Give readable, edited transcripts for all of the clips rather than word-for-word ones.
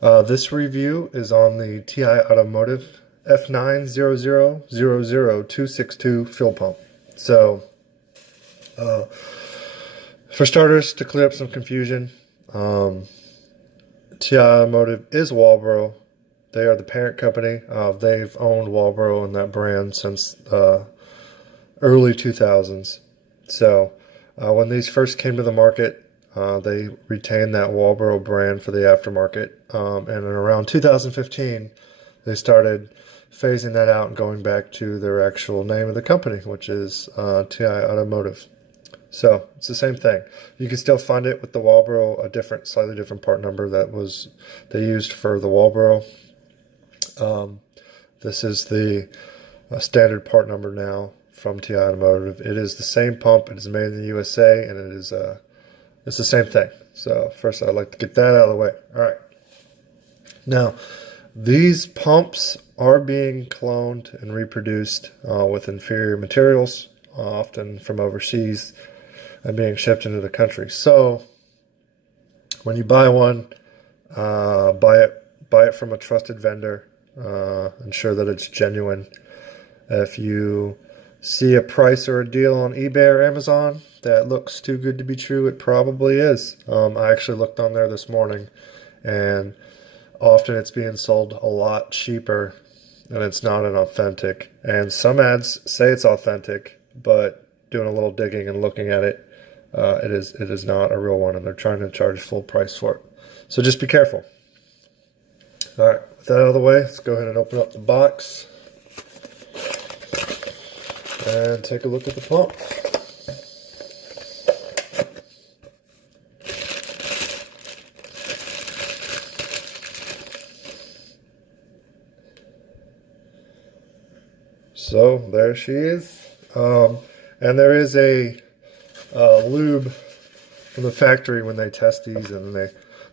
This review is on the TI Automotive F90000262 fuel pump. So, for starters, to clear up some confusion, TI Automotive is Walbro. They are the parent company. They've owned Walbro and that brand since early 2000s. So, when these first came to the market, they retained that Walbro brand for the aftermarket. And in around 2015, they started phasing that out and going back to their actual name of the company, which is TI Automotive. So it's the same thing. You can still find it with the Walbro, a different, slightly different part number that was they used for the Walbro. This is the standard part number now from TI Automotive. It is the same pump. It is made in the USA, and it is it's the same thing. So first, I'd like to get that out of the way. All right. Now, these pumps are being cloned and reproduced with inferior materials, often from overseas, and being shipped into the country. So, when you buy one, buy it from a trusted vendor. Ensure that it's genuine. If you see a price or a deal on eBay or Amazon that looks too good to be true, it probably is. I actually looked on there this morning, and often it's being sold a lot cheaper, and it's not an authentic. And some ads say it's authentic, but doing a little digging and looking at it, it is not a real one, and they're trying to charge full price for it. So just be careful. All right, with that out of the way, let's go ahead and open up the box and take a look at the pump. So there she is, and there is a lube from the factory when they test these, and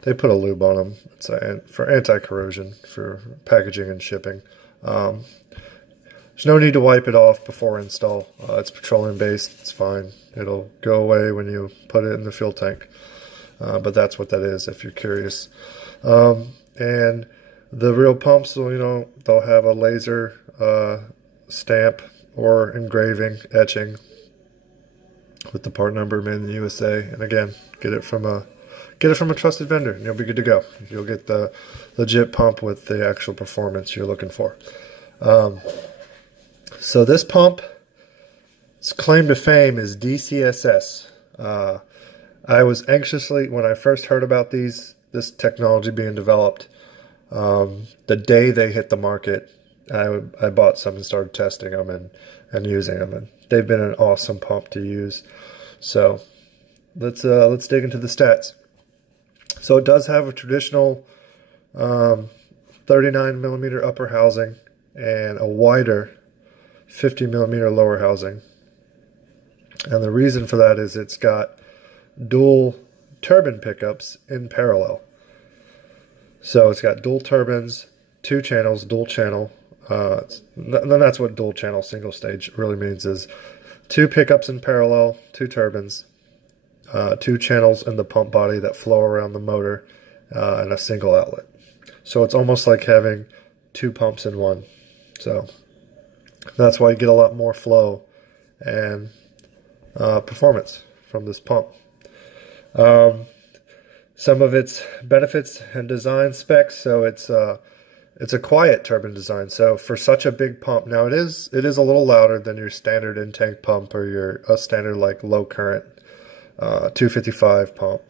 they put a lube on them. It's for anti-corrosion for packaging and shipping. There's no need to wipe it off before install. It's petroleum based. It's fine. It'll go away when you put it in the fuel tank. But that's what that is, if you're curious. And the real pumps, will, they'll have a laser stamp or engraving, etching with the part number made in the USA. And again, get it from a trusted vendor, and you'll be good to go. You'll get the legit pump with the actual performance you're looking for. So this pump's claim to fame is DCSS. I was anxiously, when I first heard about this technology being developed, the day they hit the market, I bought some and started testing them and using them, and they've been an awesome pump to use. So let's dig into the stats. So it does have a traditional 39 millimeter upper housing and a wider 50 millimeter lower housing. And the reason for that is it's got dual turbine pickups in parallel. So it's got dual turbines, 2 channels, dual channel. Then that's what dual channel single stage really means, is 2 pickups in parallel, 2 turbines, 2 channels in the pump body that flow around the motor, and a single outlet. So it's almost like having 2 pumps in one. So that's why you get a lot more flow and performance from this pump. Some of its benefits and design specs. So it's a quiet turbine design. So for such a big pump, now it is a little louder than your standard intake pump or your standard like low current 255 pump.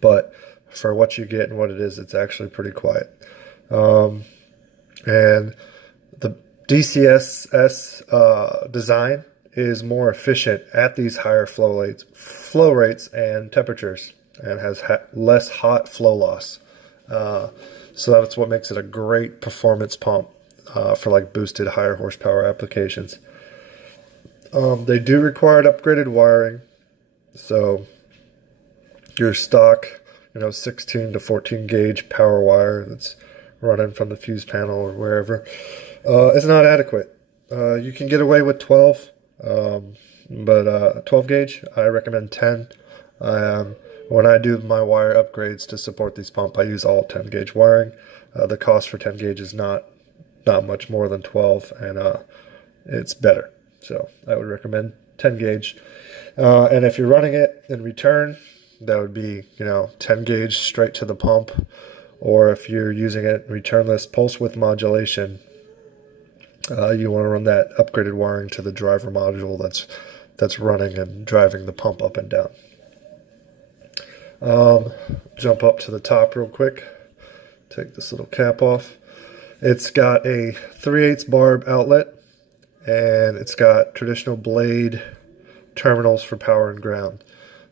But for what you get and what it is, it's actually pretty quiet. And the DCSS design is more efficient at these higher flow rates and temperatures, and has less hot flow loss. So that's what makes it a great performance pump for like boosted higher horsepower applications. They do require upgraded wiring. So your stock, 16 to 14 gauge power wire that's running from the fuse panel or wherever is not adequate. You can get away with 12, but 12 gauge, I recommend 10. When I do my wire upgrades to support these pumps, I use all 10 gauge wiring. The cost for 10 gauge is not much more than 12, and it's better. So I would recommend 10 gauge. And if you're running it in return, that would be 10 gauge straight to the pump. Or if you're using it returnless pulse width modulation, you want to run that upgraded wiring to the driver module that's running and driving the pump up and down. Jump up to the top real quick. Take this little cap off. It's got a 3/8 barb outlet, and it's got traditional blade terminals for power and ground.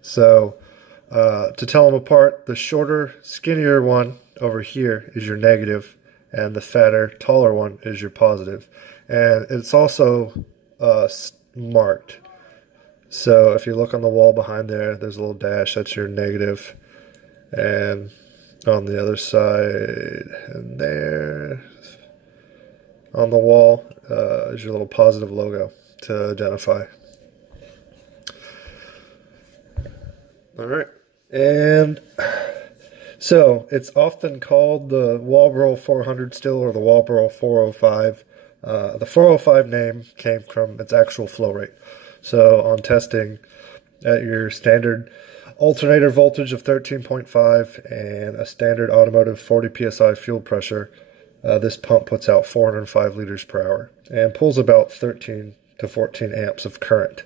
So to tell them apart, the shorter, skinnier one over here is your negative, and the fatter, taller one is your positive. And it's also marked. So if you look on the wall behind there, there's a little dash, that's your negative. And on the other side, and there on the wall is your little positive logo to identify. All right. And so it's often called the Walbro 400 still, or the Walbro 405. The 405 name came from its actual flow rate. So on testing at your standard alternator voltage of 13.5 and a standard automotive 40 psi fuel pressure, this pump puts out 405 liters per hour and pulls about 13 to 14 amps of current.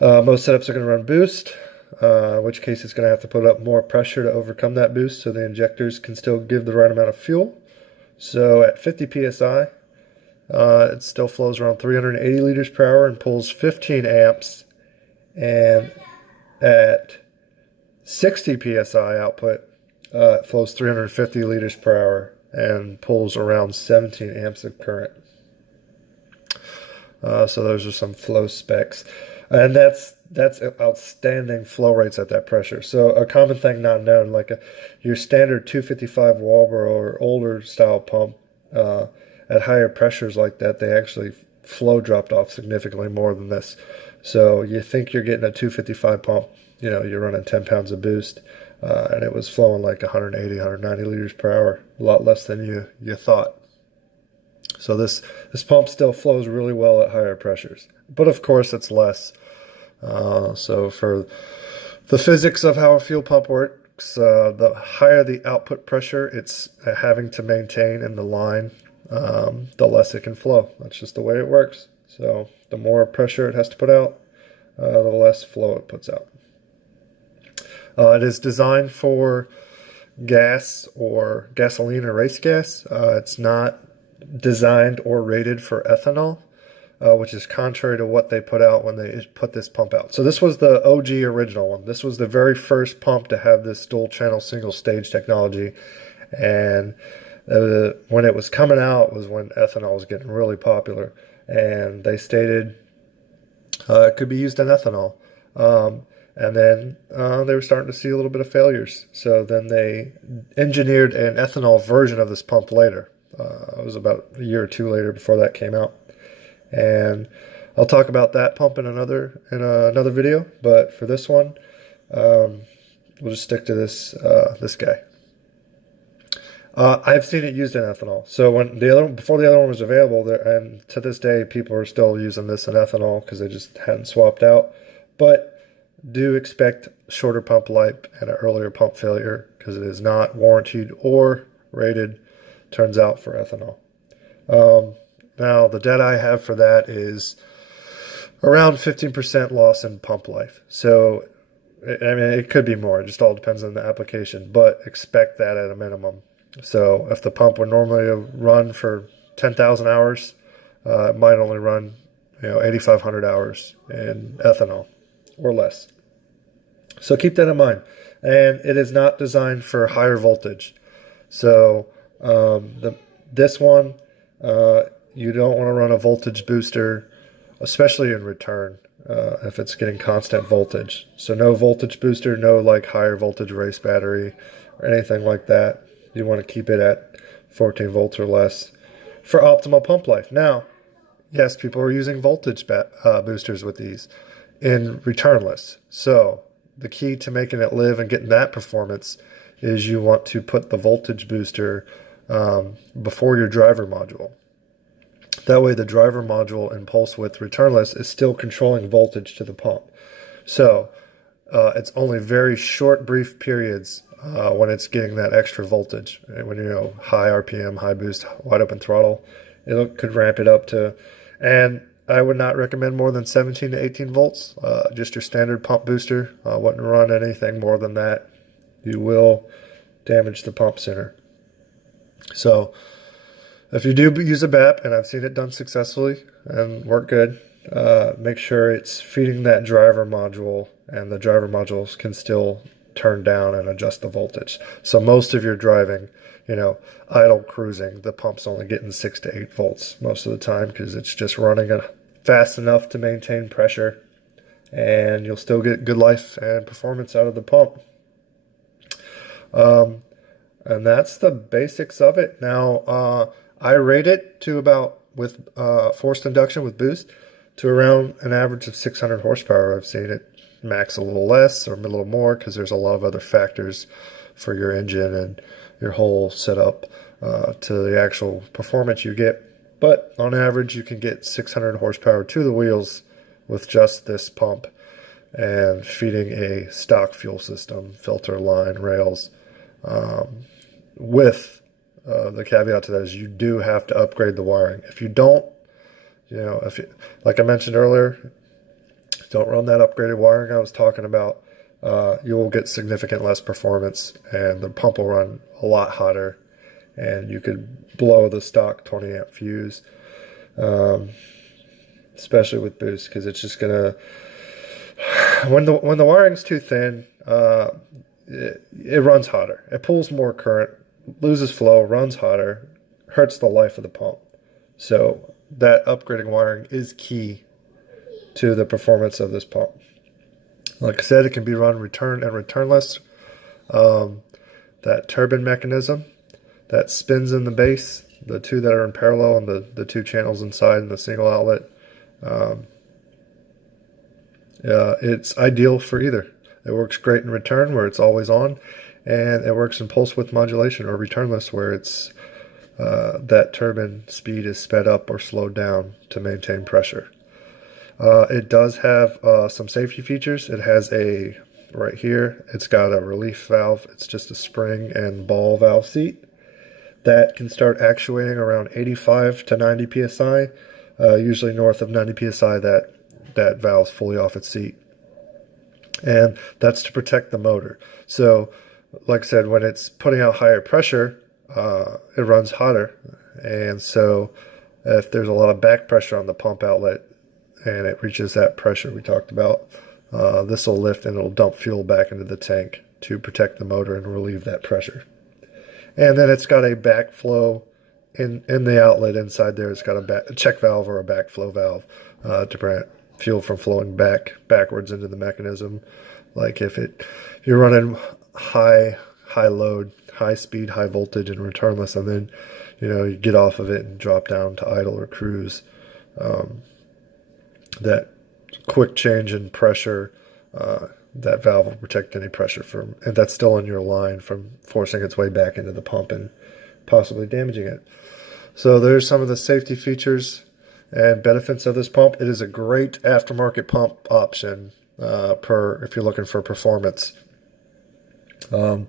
Most setups are going to run boost, in which case it's going to have to put up more pressure to overcome that boost so the injectors can still give the right amount of fuel. So at 50 psi, it still flows around 380 liters per hour and pulls 15 amps. And at 60 psi output, it flows 350 liters per hour and pulls around 17 amps of current. So those are some flow specs. And that's outstanding flow rates at that pressure. So a common thing not known, like your standard 255 Walbro or older style pump, at higher pressures like that, they actually flow dropped off significantly more than this. So you think you're getting a 255 pump, you're running 10 pounds of boost, and it was flowing like 180, 190 liters per hour, a lot less than you thought. So this pump still flows really well at higher pressures, but of course it's less. So for the physics of how a fuel pump works, the higher the output pressure it's having to maintain in the line, the less it can flow. That's just the way it works. So the more pressure it has to put out, the less flow it puts out. It is designed for gas or gasoline or race gas. It's not designed or rated for ethanol, which is contrary to what they put out when they put this pump out. So this was the OG original one. This was the very first pump to have this dual channel single stage technology. And when it was coming out was when ethanol was getting really popular. And they stated it could be used in ethanol. And then they were starting to see a little bit of failures. So then they engineered an ethanol version of this pump later. It was about a year or two later before that came out. And I'll talk about that pump in another video. But for this one, we'll just stick to this guy. I've seen it used in ethanol. So before the other one was available, and to this day, people are still using this in ethanol because they just hadn't swapped out. But do expect shorter pump life and an earlier pump failure because it is not warranted or rated, turns out, for ethanol. Now, the data I have for that is around 15% loss in pump life. So, I mean, it could be more. It just all depends on the application, but expect that at a minimum. So if the pump would normally run for 10,000 hours, it might only run 8,500 hours in ethanol or less. So keep that in mind. And it is not designed for higher voltage. So this one, you don't want to run a voltage booster, especially in return, if it's getting constant voltage. So no voltage booster, no like higher voltage race battery or anything like that. You want to keep it at 14 volts or less for optimal pump life. Now, yes, people are using voltage boosters with these in returnless. So the key to making it live and getting that performance is you want to put the voltage booster before your driver module. That way the driver module in pulse width returnless is still controlling voltage to the pump. So it's only very short, brief periods when it's getting that extra voltage. When high RPM, high boost, wide open throttle, it could ramp it up to, and I would not recommend more than 17 to 18 volts. Just your standard pump booster. I wouldn't run anything more than that. You will damage the pump center. So if you do use a BAP, and I've seen it done successfully and work good, make sure it's feeding that driver module, and the driver modules can still turn down and adjust the voltage. So most of your driving, idle cruising, the pump's only getting 6 to 8 volts most of the time because it's just running fast enough to maintain pressure, and you'll still get good life and performance out of the pump. And that's the basics of it. Now, I rate it to about, with forced induction with boost, to around an average of 600 horsepower. I've seen it max a little less or a little more because there's a lot of other factors for your engine and your whole setup to the actual performance you get. But on average, you can get 600 horsepower to the wheels with just this pump and feeding a stock fuel system, filter, line, rails, with the caveat to that is you do have to upgrade the wiring. If you don't, like I mentioned earlier, don't run that upgraded wiring I was talking about. You will get significant less performance, and the pump will run a lot hotter, and you could blow the stock 20 amp fuse, especially with boost, because it's just gonna, when the wiring's too thin, it runs hotter. It pulls more current, loses flow, runs hotter, hurts the life of the pump. So that upgrading wiring is key to the performance of this pump. Like I said, it can be run return and returnless. That turbine mechanism that spins in the base, the two that are in parallel and the two channels inside and the single outlet, it's ideal for either. It works great in return where it's always on, and it works in pulse width modulation or returnless where it's that turbine speed is sped up or slowed down to maintain pressure. It does have some safety features. It has right here, it's got a relief valve. It's just a spring and ball valve seat that can start actuating around 85 to 90 psi. Usually north of 90 psi, that valve's fully off its seat. And that's to protect the motor. So, like I said, when it's putting out higher pressure, it runs hotter. And so if there's a lot of back pressure on the pump outlet and it reaches that pressure we talked about, this will lift and it'll dump fuel back into the tank to protect the motor and relieve that pressure. And then it's got a backflow in the outlet inside there. It's got a check valve or a backflow valve to prevent fuel from flowing backwards into the mechanism. Like if you're running high load, high speed, high voltage and returnless, and then you get off of it and drop down to idle or cruise, that quick change in pressure, that valve will protect any pressure and that's still in your line, from forcing its way back into the pump and possibly damaging it. So there's some of the safety features and benefits of this pump. It is a great aftermarket pump option if you're looking for performance. I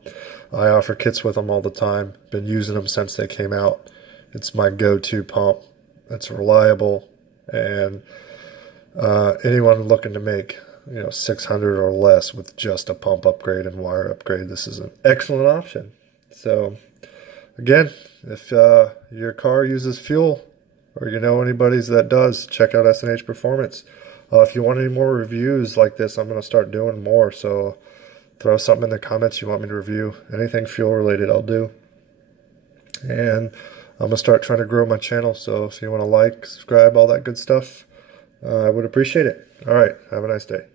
offer kits with them all the time. Been using them since they came out. It's my go-to pump. It's reliable, and anyone looking to make 600 or less with just a pump upgrade and wire upgrade, this is an excellent option. So again, if your car uses fuel, or anybody that does, check out S&H Performance. If you want any more reviews like this, I'm going to start doing more. So throw something in the comments you want me to review. Anything fuel related, I'll do. And I'm going to start trying to grow my channel. So if you want to like, subscribe, all that good stuff, I would appreciate it. All right. Have a nice day.